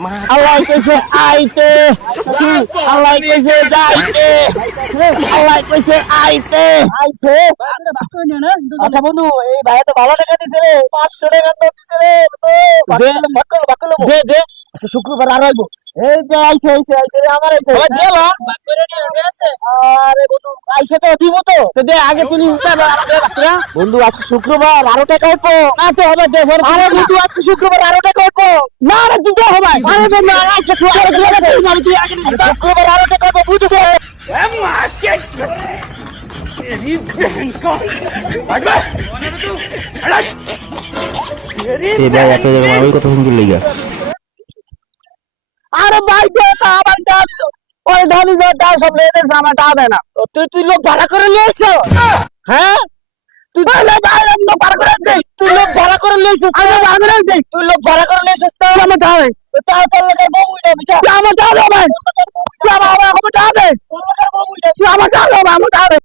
আল্লাহ কইছে আইতে, আল্লাহ কইছে যাইতে, আল্লাহ কইছে আইতে। আইছে আচ্ছা বন্ধু, এই ভাইয়া তো ভালো টাকা দিছে রে, 500 টাকা তো দিছে রে। বাকল দে দে। আচ্ছা শুক্রবার আর আইবো। এই যে আইছে আইছে আইছে রে, আমার আইছে গেল। আরে বন্ধু আইছে তো দিব তো দে, আগে তুমি বন্ধু আজকে শুক্রবার আরো টাকা হইবো না তো হবে দে। আরে বন্ধু আজকে শুক্রবার আরো টাকা হইবো না, না দিতে হবে। আরে বন্ধু আজকে শুক্রবার আরো টাকা হইবো, বুঝছো? আরে ভাই আমার ওই ধানি ডাল সব লেগে গেছে, আমার টাকা দেয় না। তুই লোক ভাড়া করে নিয়ে এসছো? হ্যাঁ তুই লোক ভাড়া করে আনছিস? তুই লোক ভাড়া করে নিয়ে এসছিস? তুই লোক ভাড়া করে নিয়ে এসছিস তো আমার টাকা দেয়। তাও তোর লোকের বউ উঠে বিচার আমার টাকা দেয় ভাই, তুই আমার টাকা দে, তুই আমার টাকা দে, আমার টাকা দে।